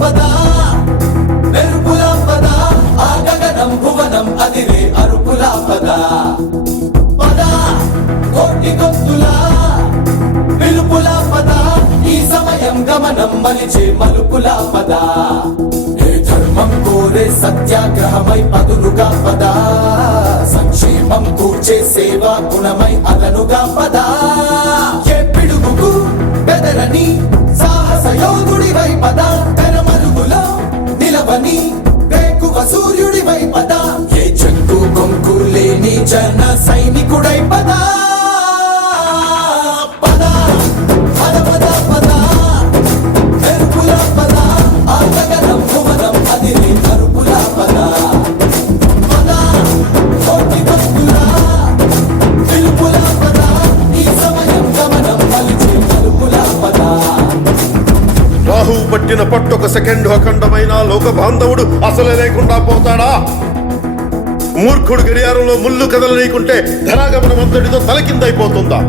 పద? మెరుపుల సత్యాగ్రహమై పదులుగా పద? సంక్షేమం కూర్చే సేవా గుణమై అదనుగా పద? ఏ పిడుగుకు సాహస యోధుడివై పదా? సూర్యుడివై పద. ఏ చెక్కు కొంకు లేని జన సైనికుడై పదా. పట్టిన పట్టొక సెకండ్ అఖండమైన లోక బాంధవుడు అసలే లేకుండా పోతాడా? మూర్ఖుడు గడియారంలో ముళ్ళు కదలనీకుంటే ధరాగమనం అంతటితో తలకిందైపోతుందా?